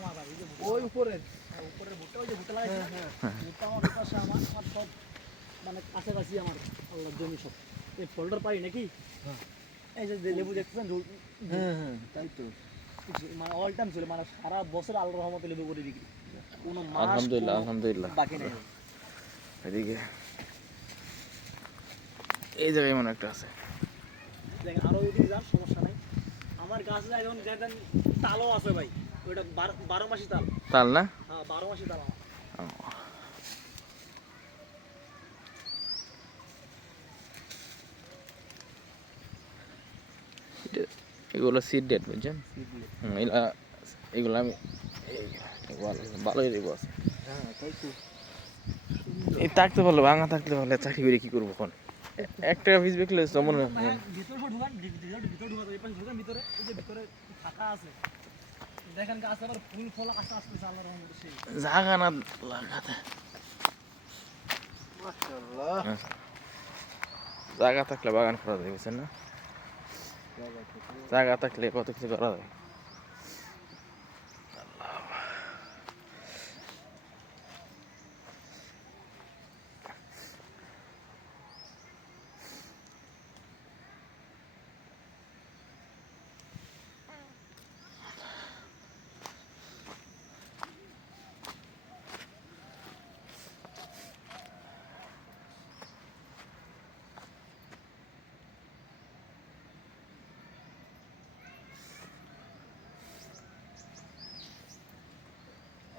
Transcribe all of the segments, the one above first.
আমার ভাই, ওই উপরে উপরের ভুট্টা, ওই যে ভুট্টা লাগাইছে ভুট্টা আমার পাশে, আমার সব মানে কাছাকাছি আমার আল্লাহর জমি সব। এই ফলটার পাই নাকি এই যে লেবু দেখতেছেন, তাই তো মানে অল টাইম চলে, মানে সারা বছর আল্লাহর রহমতে লেবু করে বিক্রি, কোনো মাস আলহামদুলিল্লাহ, কোনো আলহামদুলিল্লাহ। বাকি নেই। এদিকে এই জায়গায় মনে একটা আছে। দেখেন আরো ওইদিকে যান, সমস্যা নাই। আমার গাছে এখন দেখেন তালও আছে ভাই, ওইটা 12 মাসি তাল। তাল না? হ্যাঁ 12 মাসি তাল আমার। ও, এগুলো সিড ডেট বুঝছেন? এগুলো আমি ভালোই দেবো আছে। তাই তো এই থাকতে পারলো, ভাঙা থাকতে পারলে চাকরি করে কি করবো এখন? একটা পিস বেচলে যেমন হ্যাঁ, ভিতরে ঢুকান, ভিতরে ঢুকান, এই পাশে ঢুকান ভিতরে, এই যে ভিতরে ফাঁকা আছে। দেখেন গাছে আবার ফুল ফল আস্তে আস্তে আল্লাহর রহমতে সেই। জাগা না লাগাতে, মাশাআল্লাহ জায়গা থাকলে বাগান করা যায়, বুঝছেন না? জায়গা থাকলে কত কিছু করা যায়।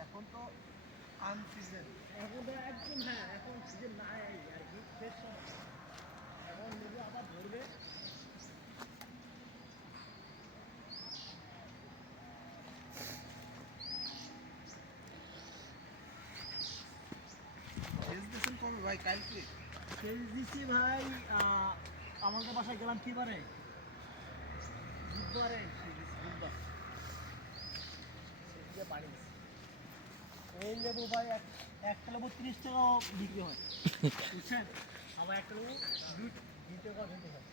এখন তো আনসিজন এখন তো একদম, হ্যাঁ এখন সিজন নাই আর কি, শেষ সময়। এখন লেবু আবার ধরবে। শেষ দিছেন কবে ভাই? কালকে সেচ দিচ্ছি ভাই, আমাদের বাসায় গেলাম কি বারে, বুধবারে সেচ দিচ্ছি, বুধবার। সেচ দিয়ে পানি দিচ্ছি। এই লেবু ভাই একটা লেবু 30 টাকাও বিক্রি হয়, বুঝছেন? আবার একটা লেবু 2 টাকা বিক্রি হয়।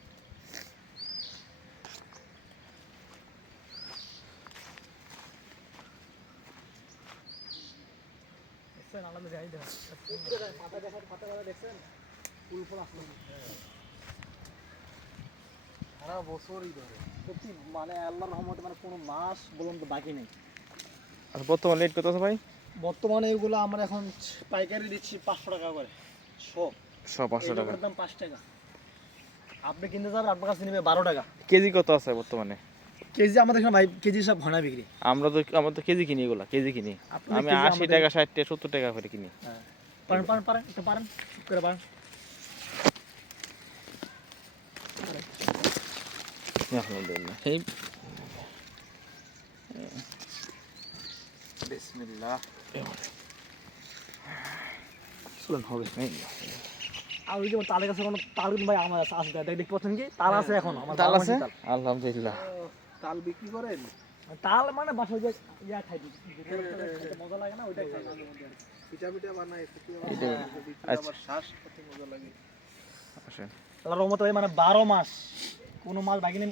দেখছেন আলাদা যাই দেখেন, পাতা দেখেন, পাতা কথা দেখছেন, ফুল ফল আসলো। সারা বছরই ধরে সত্যি মানে আল্লাহর রহমতে মানে কোনো মাস বলুন তো বাকি নেই। আর বর্তমান রেট কত আছে ভাই? বর্তমানে এগুলো আমরা এখন পাইকারি দিচ্ছি 500 টাকা করে শো। 500 টাকা দাম 5 টাকা। আপনি কিনতে যাবেন, আপনার কাছে নেবে 12 টাকা কেজি। কত আছে বর্তমানে কেজি? আমাদের এখানে ভাই কেজি সব ঘনা বিক্রি। আমরা তো কেজি কিনি, এগুলা কেজি কিনি। আপনাদের আমি কেজি 80 টাকা 60 টাকা 70 টাকা করে কিনি। হ্যাঁ, পারেন পারেন পারেন, একটু পারেন, চুপ করে পারেন। আলহামদুলিল্লাহ। এই বিসমিল্লাহ চলুন হবে এই আর ওই যে তালের কাছে কোনো তাল কিন্তু ভাই আমার আছে, দেখতে পাচ্ছেন কি তাল আছে এখন আমার, তাল 12 আছে? মাসি তাল। আলহামদুলিল্লাহ। তাল বিক্রি করেন? তাল মানে বাসায় যে ইয়া খাই দিই, মজা লাগে না ওইটাই খাই। পিঠা পিঠা বানায় খেতে এটা আবার আবার শ্বাস কত মজা লাগে। আসেন। আল্লাহর রহমতে ভাই মানে 12 মাস কোনো মাস বাকি নেই।